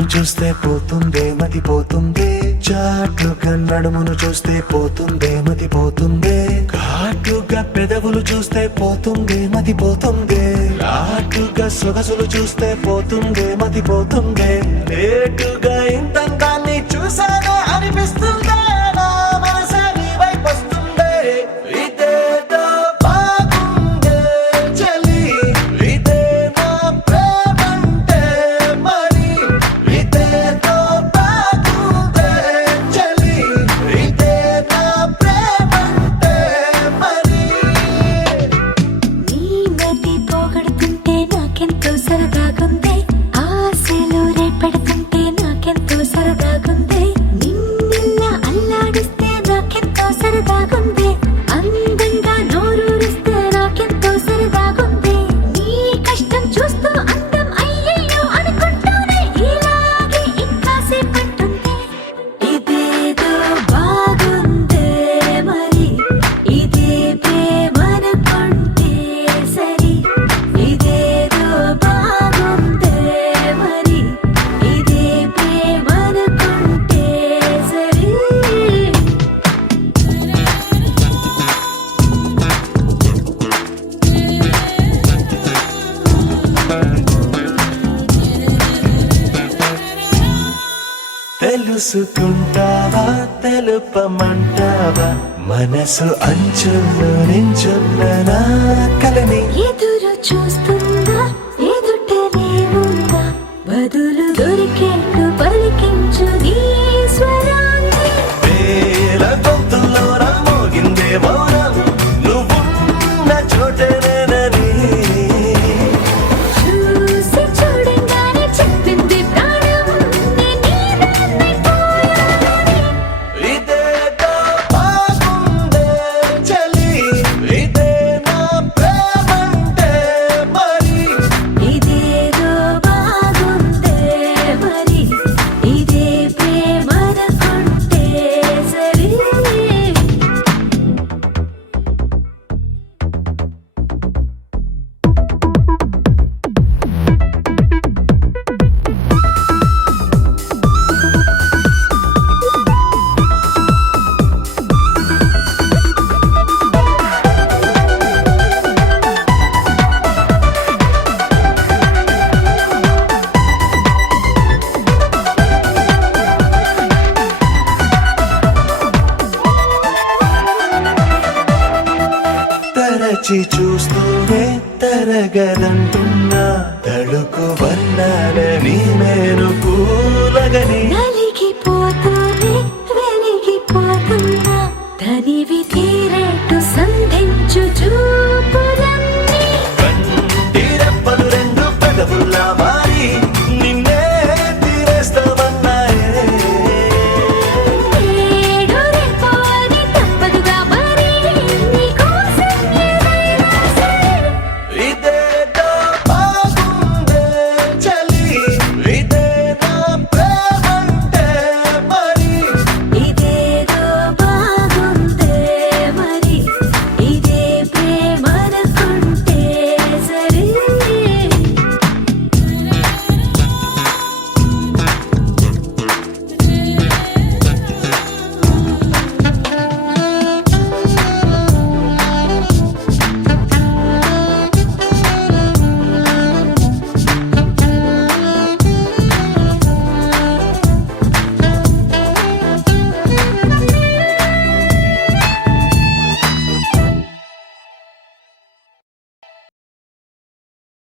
నడుమును చూస్తే పోతుందే మతి పోతుందే, చాటుగా నడుమును చూస్తే పోతుందే మతి పోతుందే, ఘాటుగా పెదవులు చూస్తే పోతుందే మతి పోతుందే, లాటుగా సొగసులు చూస్తే పోతుందే మతి పోతుందే, లేటుగా ఇంతంతాన్ని చూసానే అనిపిస్తుందే, నా మనసే నీ వైపు వస్తుందే. ఇదేదో బాగుందే చలి, ఇదే నా ప్రేమంటే మరి, ఇదేదో బాగుందే చలి, ఇదే నా ప్రేమంటే మరి. నీ మతి పోగొడుతుంటే నాకెంతో సరదాగుంది, ఆశలు రేపెడుతుంటే నాకెంతో సరదాగుంది, నిన్నెల్లా అల్లాడిస్తే నాకెంతో సరదాగుంది, అందంగా నోరూరిస్తే నాకెంతో సరదాగుంది, నీ కష్టం చూస్తూ అందం అయ్యయ్యో అనుకుంటూనే ఇలాగే ఇంకాసేపట్టుంది. ఇదేదో బాగుందే మరి, ఇదే ప్రేమనుకుంటే సరి, ఇదేదో బాగుందే మరి, ఇదే ప్రేమనుకుంటే సరి. తెలుసుకుంటావా తెలుపమంటావా, మనసు అంచుల్లో నించున్న నా కలని. ఎదురు చూస్తుందా ఎదుటనే ఉందా, బదులు దొరికేట్టు పలికించు నీ స్వరాన్ని. వేల గొంతుల్లో నా మోగిందే మౌనం, నువ్వున్న చోటనేనని. చూసి చూడంగానే చెప్పింది ప్రాణం, నే నీదాన్నైపోయానని. ఇదేదో బాగుందే చలి, ఇదే నా ప్రేమంటే మరి, ఇదేదో బాగుందే మరి, ఇదే ప్రేమనుకుంటే సరి. తరచి చూస్తూనే తరగదంటున్నా, తడుకు వన్నాలని నేను పూలగని. నలి